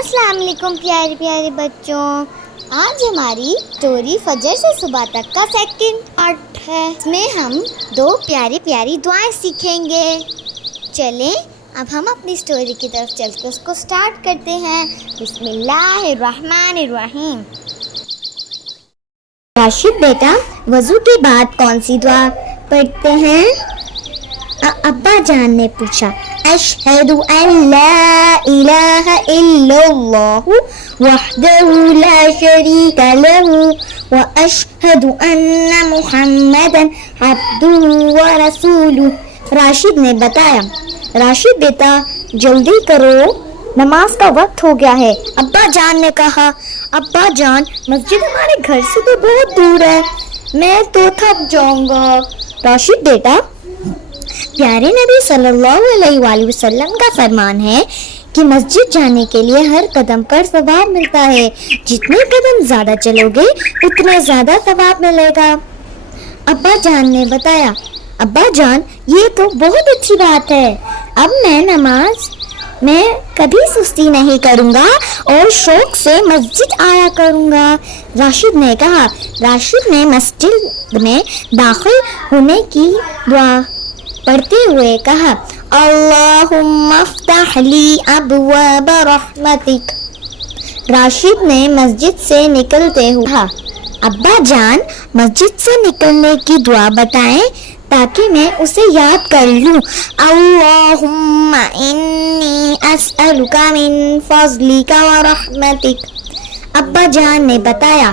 السلام علیکم پیارے پیارے بچوں، آج ہماری اسٹوری فجر سے صبح تک کا سیکنڈ پارٹ ہے۔ اس میں ہم 2 پیاری پیاری دعائیں سیکھیں گے۔ چلیں اب ہم اپنی اسٹوری کی طرف چل کے اس کو سٹارٹ کرتے ہیں۔ بسم اللہ الرحمن الرحیم۔ راشد بیٹا، وضو کے بعد کون سی دعا پڑھتے ہیں؟ ابا جان نے پوچھا۔ اشہد ان لا الہ الا اللہ وحدہ لا شریک لہ واشہد ان محمدا عبدہ ورسولہ، راشد نے بتایا۔ راشد بیٹا جلدی کرو، نماز کا وقت ہو گیا ہے، ابا جان نے کہا۔ ابا جان، مسجد ہمارے گھر سے تو بہت دور ہے، میں تو تھک جاؤں گا۔ راشد بیٹا، پیارے نبی صلی اللہ علیہ وآلہ وسلم کا فرمان ہے کہ مسجد جانے کے لیے ہر قدم پر ثواب ملتا ہے، جتنے قدم زیادہ چلو گے اتنا زیادہ ثواب ملے گا، ابا جان نے بتایا۔ ابا جان، یہ تو بہت اچھی بات ہے، اب میں نماز میں کبھی سستی نہیں کروں گا اور شوق سے مسجد آیا کروں گا، راشد نے کہا۔ راشد نے مسجد میں داخل ہونے کی دعا پڑھتے ہوئے کہا، اللہم افتح لی ابواب رحمتک۔ راشد نے مسجد سے نکلتے ہوئے کہا، ابا جان مسجد سے نکلنے کی دعا بتائیں تاکہ میں اسے یاد کر لوں۔ اللہم انی اسألک من فضلک ورحمتک، ابا جان نے بتایا۔